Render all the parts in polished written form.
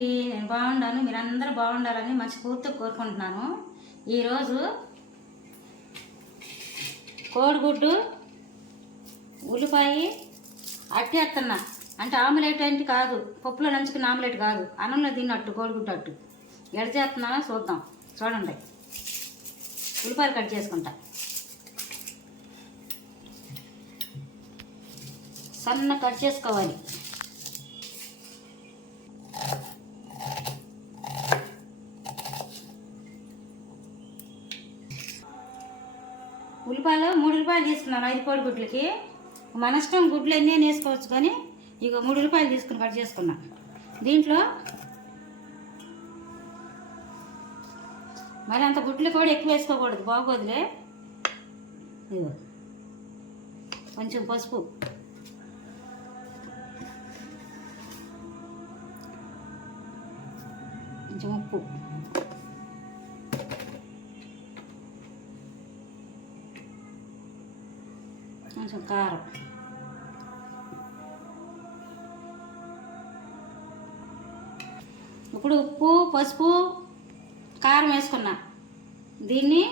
నేను బాగుండాను, మీరందరూ బాగుండాలని మనస్ఫూర్తిగా కోరుకుంటున్నాను. ఈరోజు కోడిగుడ్డు ఉల్లిపాయ అట్టేస్తున్నా. అంటే ఆమ్లెట్ అంటే కాదు, పప్పులో నంచుకున్న ఆమ్లెట్ కాదు, అన్నంలో తిన్నట్టు కోడిగుడ్డు అట్టు ఎడ చేస్తున్నానో చూద్దాం. చూడండి, ఉల్లిపాయలు కట్ చేసుకుంటా. సన్న కట్ చేసుకోవాలి. ఉల్లిపాయలు 3 ఉల్లిపాయలు తీసుకున్నాను 5 కోడిగుడ్లకి. మన ఇష్టం, గుడ్లు ఎన్ని వేసుకోవచ్చు, కానీ ఇక 3 ఉల్లిపాయలు తీసుకుని కట్ చేసుకున్నా. దీంట్లో మరి అంత గుడ్లు కూడా ఎక్కువ వేసుకోకూడదు, బాగోదులే. ఇదిగో కొంచెం పసుపు, కొంచెం ఉప్పు, కొంచెం కారం, ఇప్పుడు ఉప్పు పసుపు కారం వేసుకున్నా. దీన్ని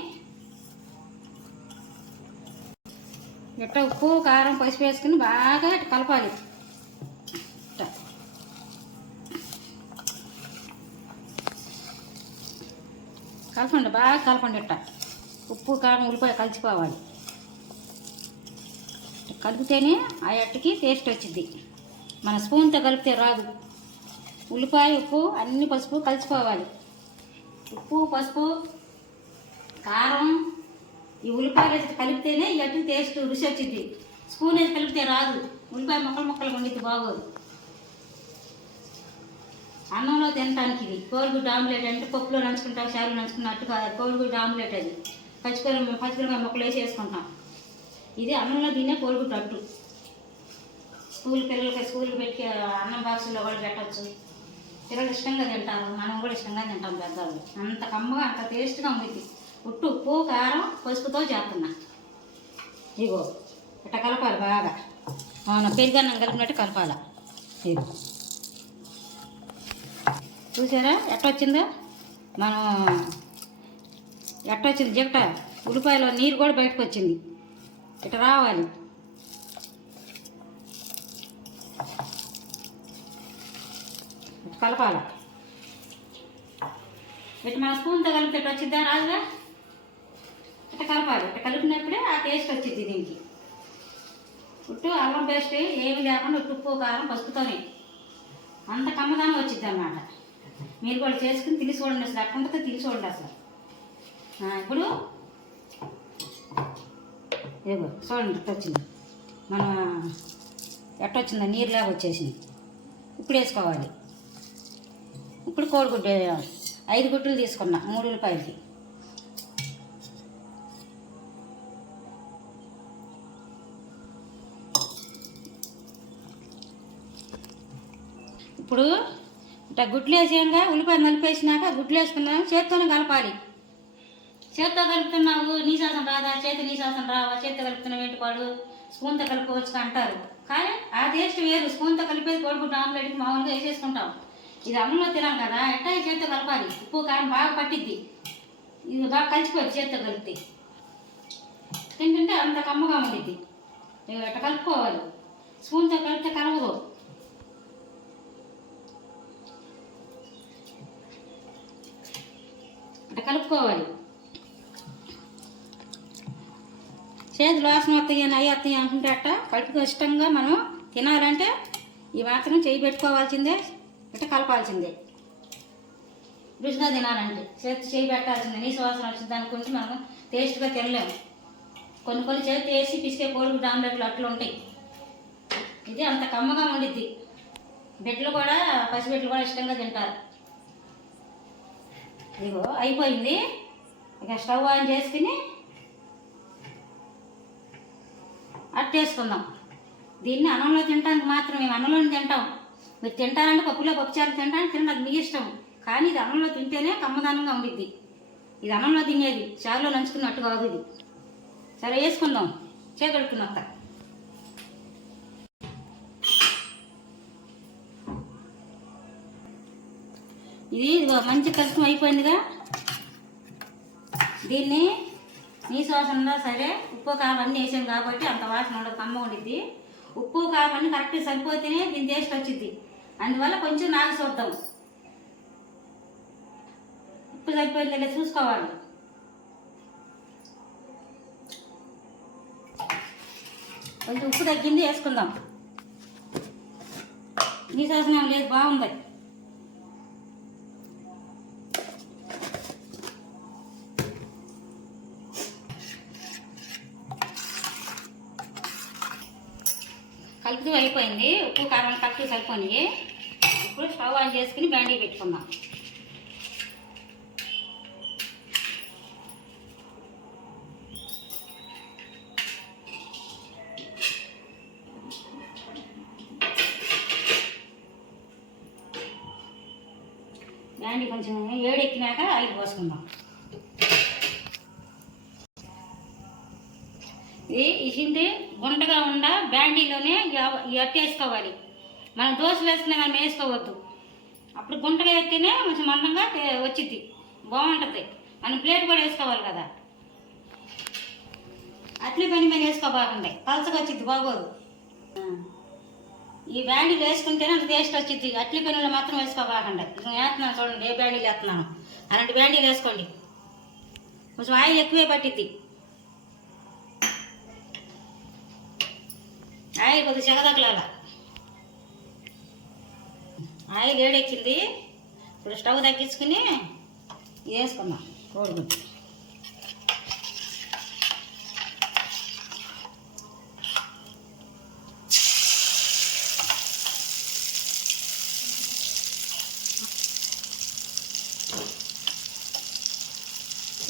ఇట్లా ఉప్పు కారం పసుపు వేసుకుని బాగా కలపాలి. కలపండి, బాగా కలపండి. ఇట్ట ఉప్పు కారం ఉల్లిపాయ కలిసిపోవాలి. కలిపితేనే ఆ అట్టకి టేస్ట్ వచ్చింది. మన స్పూన్తో కలిపితే రాదు. ఉల్లిపాయ ఉప్పు అన్ని పసుపు కలిసిపోవాలి. ఉప్పు పసుపు కారం ఈ ఉల్లిపాయలు వేసి కలిపితేనే ఈ అట్టుకి టేస్ట్ రుచి వచ్చింది. స్పూన్ వేసి కలిపితే రాదు. ఉల్లిపాయ ముక్కలు వండితే బాగోదు. అన్నంలో తినడానికి ఇది కోడిగుడ్డు ఆమ్లెట్. అంటే పప్పులో నంచుకుంటాం, చారులో నంచుకున్నట్టు కాదు, కోడిగుడ్డు ఆమ్లెట్. అది పచ్చిమిరపకాయ ముక్కలు వేసి వేసుకుంటాం. ఇది అన్నంలో తినే కోడిగుడ్డు అట్టు. స్కూల్కి పెట్టి అన్నం బాక్సుల్లో కూడా పెట్టచ్చు. పిల్లలు ఇష్టంగా తింటారు, మనం కూడా ఇష్టంగా తింటాం. పెద్దవాళ్ళు అంత కమ్మగా అంత టేస్ట్గా ఉంది. ఉప్పు కారం పసుపుతో చేస్తున్నా. ఇగో ఇట్లా కలపాలి బాగా. పెరుగన్నం కలిపినట్టు కలపాల. ఇగో చూసారా ఎట్టొచ్చిందో? మనం ఎట్టొచ్చింది జిగట. ఉల్లిపాయలో నీరు కూడా బయటకు వచ్చింది. ఇట్లా రావాలి. కలపాల. ఇట్లా మన స్పూన్తో కలిపితే ఇట్లా వచ్చిద్దా? రాదుగా. ఇట్లా కలపాలి. ఇట్లా కలిపినప్పుడే ఆ టేస్ట్ వచ్చింది దీనికి. ఉట్టు అల్లం పేస్ట్ ఏమి లేకుండా ఉప్పు కారం పసుపుతోనే అంత కమ్మదానం వచ్చింది అన్నమాట. మీరు కూడా చేసుకుని తిని చూడండి. అసలు అట్లా ఉంటుంది, తిని చూడండి అసలు. ఇప్పుడు ఇదిగో చూడండి ఎట్ట వచ్చింది. మనం ఎట్టొచ్చిందో నీరులాగా వచ్చేసింది. ఇప్పుడు వేసుకోవాలి. ఇప్పుడు కోడిగుడ్డు 5 గుడ్లు తీసుకున్నా 3 ఉల్లిపాయలకి. ఇప్పుడు ఇట్లా గుడ్లు వేసాక ఉల్లిపాయ నలిపేసినాక గుడ్లు వేసుకున్నాక చేత్తోనే కలపాలి. చేత్తో కలుపుతున్నావు నీశాసం రాదా, చేతి నీశాసం రావా, చేత్తో కలుపుతున్నావు ఏంటి పాడు, స్పూన్తో కలుపుకోవచ్చు అంటారు. కానీ ఆ టేస్ట్ వేరు. స్పూన్తో కలిపేది కోడిగుడ్డు ఆమ్లెట్కి మామూలుగా వేసేసుకుంటాం. ఇది అన్నంలో తినాం కదా, ఎట్టా చేత్తో కలపాలి. ఉప్పు కారం బాగా పట్టిద్ది. ఇది బాగా కలిసిపోద్ది చేత్తో కలిపితే. ఏంటంటే అంత కమ్మగా ఉండిద్ది. ఎట్ట కలుపుకోవాలి. స్పూన్తో కలిపితే కలవదు. అట్ట కలుపుకోవాలి. చేతులు వాసన వస్తాయి అవి వస్తాయి అనుకుంటే అట్ట కడుపుకు ఇష్టంగా మనం తినాలంటే ఈ మాత్రం చేయి పెట్టుకోవాల్సిందే. ఇట్లా కలపాల్సిందే. రుచిగా తినాలంటే చేయి పెట్టాల్సిందే. నీసు వాసన వచ్చింది దాని గురించి మనం టేస్ట్గా తినలేము. కొన్ని చేతి వేసి పిసికే కోడిగుడ్డు ఆమ్లెట్లు అట్లా ఉంటాయి. ఇది అంత కమ్మగా ఉండిద్ది. బిడ్డలు కూడా పసిబిడ్డలు కూడా ఇష్టంగా తింటారు. ఇదిగో అయిపోయింది. ఇక స్టవ్ ఆన్ చేసుకుని అట్టేసుకుందాం. దీన్ని అన్నంలో తినడానికి మాత్రం మేము అన్నంలోనే తింటాం. మీరు తింటారంటే పప్పులో పప్పుచారు తింటానికి తినడానికి మీ ఇష్టం. కానీ ఇది అన్నంలో తింటేనే కమ్మదానంగా ఉండిద్ది. ఇది అన్నంలో తినేది, చారులో నంచుకున్నట్టు కాదు ఇది. సరే వేసుకుందాం. చేకడుకున్నాక ఇదిగో మంచి కష్టం అయిపోయిందిగా. దీన్ని నీసు వాసన ఉన్నా సరే ఉప్పు కారం అన్నీ వేసాం కాబట్టి అంత వాసన ఉండదు, కమ్మ ఉండిద్ది. ఉప్పు కారం అన్నీ కరెక్ట్గా సరిపోతేనే దీని టేస్ట్ వచ్చింది. అందువల్ల కొంచెం నాకు చూద్దాం, ఉప్పు సరిపోయింది లేదా చూసుకోవాలి. కొంచెం ఉప్పు తగ్గింది వేసుకుందాం. నీసు వాసన లేదు, బాగుంది. కలుపుతూ అయిపోయింది, ఉప్పు కారం కలుపుతూ సరిపోయి. ఇప్పుడు స్టవ్ ఆన్ చేసుకుని బ్యాండీ పెట్టుకుందాం. బ్యాండీ కొంచెం ఏడెక్కినాక ఆయిల్ పోసుకుందాం. ఇది ఇసింది గుంటగా ఉండ బ్యాండీలోనే అట్టి వేసుకోవాలి. మనం దోశలు వేసుకునే దాన్ని వేసుకోవద్దు. అప్పుడు గుంటగా ఎత్తినే కొంచెం మందంగా వచ్చిద్ది, బాగుంటుంది. మనం ప్లేట్ కూడా వేసుకోవాలి కదా. అట్లీ పని మీద వేసుకోబాగుండే, పలసగా వచ్చిద్ది, బాగోదు. ఈ బ్యాండీలు వేసుకుంటేనే అంత టేస్ట్ వచ్చింది. అట్లీ పనులు మాత్రం వేసుకోబాకండి. వేస్తున్నాను చూడండి, ఏ బ్యాండీలు వేస్తున్నాను అలాంటి బ్యాండీలు వేసుకోండి. కొంచెం ఆయిల్ ఎక్కువే పట్టిద్ది. ఆయిల్ కొద్దిగా చెగదగలాల. ఆయిల్ వేడెక్కింది. ఇప్పుడు స్టవ్ తగ్గించుకుని ఇది వేసుకుందాం కోడిగుడ్డు.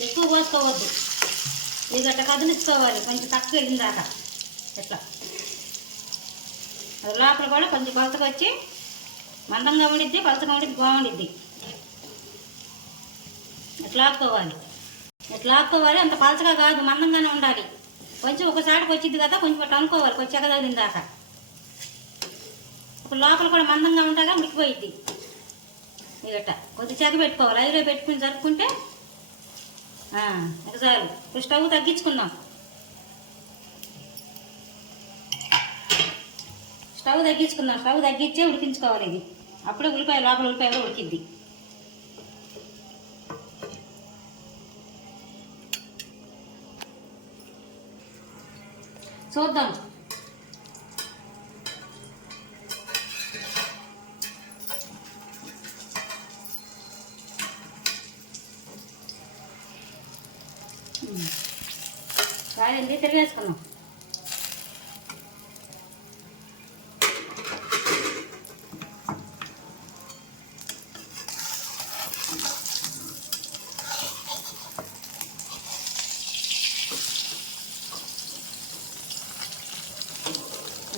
ఎక్కువ పోసుకోవద్దు, ఇది గట్ట కదిలించుకోవాలి. కొంచెం తక్కువ వెళ్ళిన దాకా ఎట్లా అది లోపల కూడా కొంచెం పలసగా వచ్చి మందంగా ఉండిద్ది, పలసగా ఉండిద్ది, బాగుండిద్ది. ఎట్లా ఆపుకోవాలి, అంత పలసగా కాదు, మందంగానే ఉండాలి. కొంచెం ఒకసారికి వచ్చింది కదా, కొంచెం అట్లా అనుకోవాలి, కొంచెం ఎగదగిన దాకా. ఇప్పుడు లోపల కూడా మందంగా ఉండగా ఉడికిపోయిద్ది. ఇగట కొద్దిగా చెగ పెట్టుకోవాలి, ఐలో పెట్టుకుని జరుపుకుంటే ఒకసారి. ఇప్పుడు స్టవ్ తగ్గించుకుందాం. స్టవ్ తగ్గించే ఉడికించుకోవాలి ఇది. అప్పుడే లోపల ఉల్లిపాయ కూడా ఉడికిద్ది. చూద్దాం. కాదండి, తిరిగేసుకుందాం.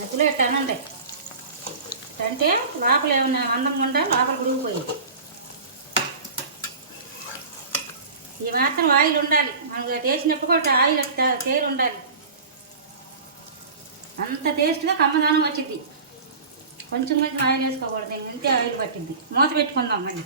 మధ్యలో ఎట్టానండి అంటే లోపల ఏమన్నా అందంగా ఉండాలి, లోపల ఉడిగిపోయేది. ఈ మాత్రం ఆయిల్ ఉండాలి, మనకు వేసినప్పుడు కూడా ఆయిల్ తేరు ఉండాలి. అంత టేస్ట్గా కమ్మదానం వచ్చింది. కొంచెం ఆయిల్ వేసుకోకూడదు, ఇంతే ఆయిల్ పట్టింది. మూత పెట్టుకుందాం మళ్ళీ.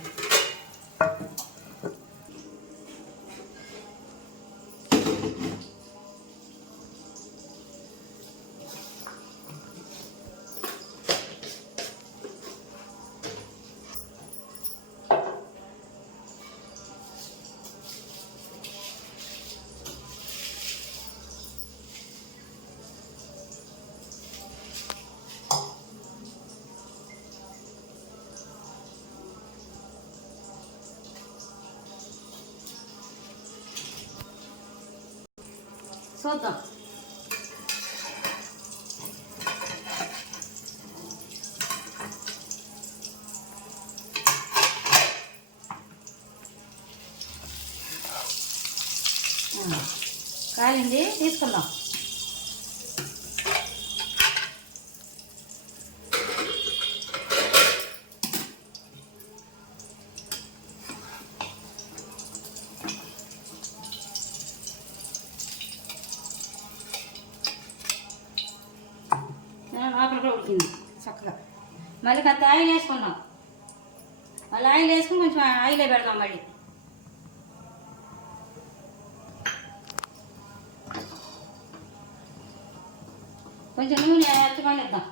చూద్దాం. కాలింది, తీసుకుందాం. లోపల కూడా ఉడికింది చక్కగా. మళ్ళీ కాస్త ఆయిల్ వేసుకుందాం. మళ్ళీ ఆయిల్ వేసుకుని కొంచెం ఆయిలే పెడదాం మళ్ళీ. కొంచెం నూనె ఎత్తుకొని ఇద్దాం.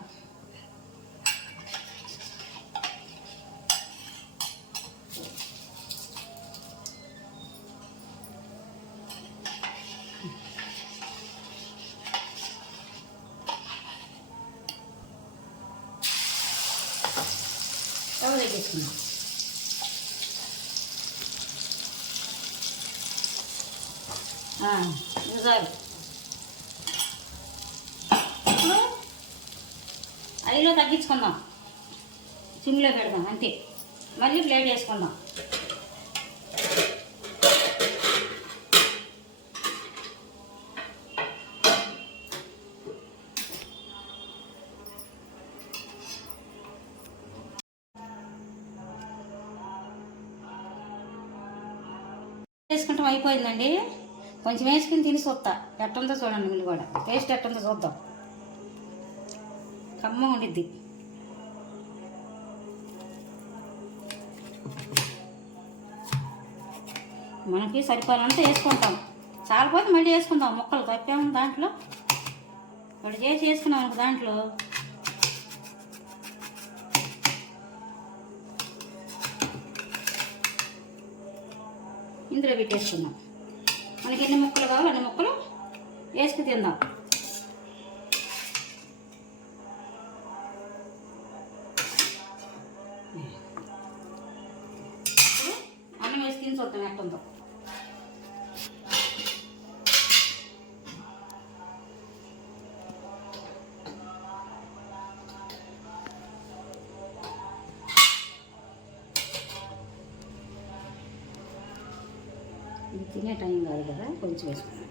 స్టవ్ తగ్గించుకుందాం. చాలు. ఇప్పుడు ఐలో తగ్గించుకుందాం, సిమ్లో పెడదాం అంతే. మళ్ళీ ప్లేట్ వేసుకుందాం. వేసుకుంటాం అయిపోయిందండి. కొంచెం వేసుకుని తిని చూస్తా ఎట్టుందో చూడండి. మీరు కూడా టేస్ట్ ఎట్టుందో చూద్దాం. కమ్మగా ఉండిద్ది. మనకి సరిపోవాలంటే వేసుకుంటాం, చాలిపోతే మళ్ళీ వేసుకుందాం. ముక్కలు తప్పాము దాంట్లో, ఇప్పుడు చేసి వేసుకున్నాం అనుకో దాంట్లో. ఇందులో పెట్టేసుకుందాం. మనకి ఎన్ని ముక్కలు కావాలో అన్ని ముక్కలు వేసుకు తిందాం. అన్నం వేసి తిని చూద్దాం ఎట్టుందో. ఇది తినే టైం కాదు కదా, కొంచెం వేసుకున్నాం.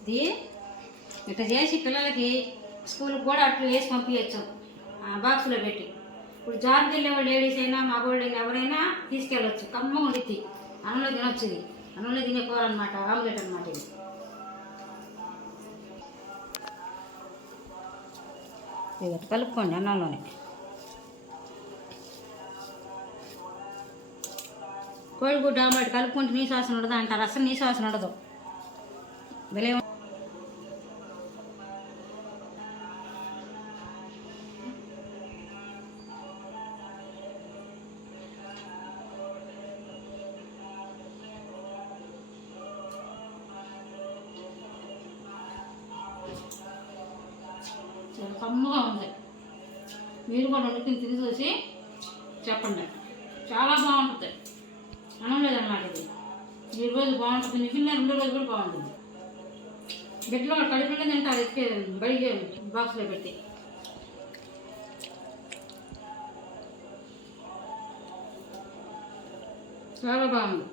ఇది ఇట్లా చేసి పిల్లలకి స్కూల్కి కూడా అట్లా వేసి పంపించచ్చు బాక్స్లో పెట్టి. ఇప్పుడు జాబ్కి వెళ్ళేవాళ్ళు లేడీస్ అయినా మగవాళ్ళు ఎవరైనా తీసుకెళ్ళవచ్చు. కమ్మ ఉండిద్ది, అన్నంలో తినొచ్చు. ఇది అన్నంలో తినే కూర అనమాట, ఆమ్లెట్ అనమాట. ఇది కలుపుకోండి అన్నంలోనే. కోడిగుడ్డు ఆమ్లెట్ కలుపుకుంటే నీ వాసన ఉండదు అంటారు, అసలు నీ వాసన ఉండదు. భలే చాలా కమ్మగా ఉంది. మీరు కూడా వండుకుని తిని చూసి చెప్పండి, చాలా బాగుంటుంది. అన్నం లేదన్నమాట. ఇది ఈ రోజు బాగుంటుంది, మిగిలిన 2 రోజులు కూడా బాగుంటుంది. బిడ్డలో కడుపులో తింటారు, ఎత్తుకే బడికి బాక్స్లో పెట్టి. చాలా బాగుంది,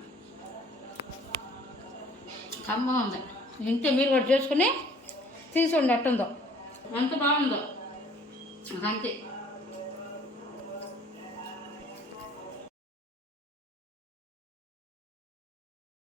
కమ్మగా ఉంది. ఇంతే మీరు కూడా చేసుకుని తీసుకుండి ఎట్టుందో, ఎంత బాగుందో అంతే.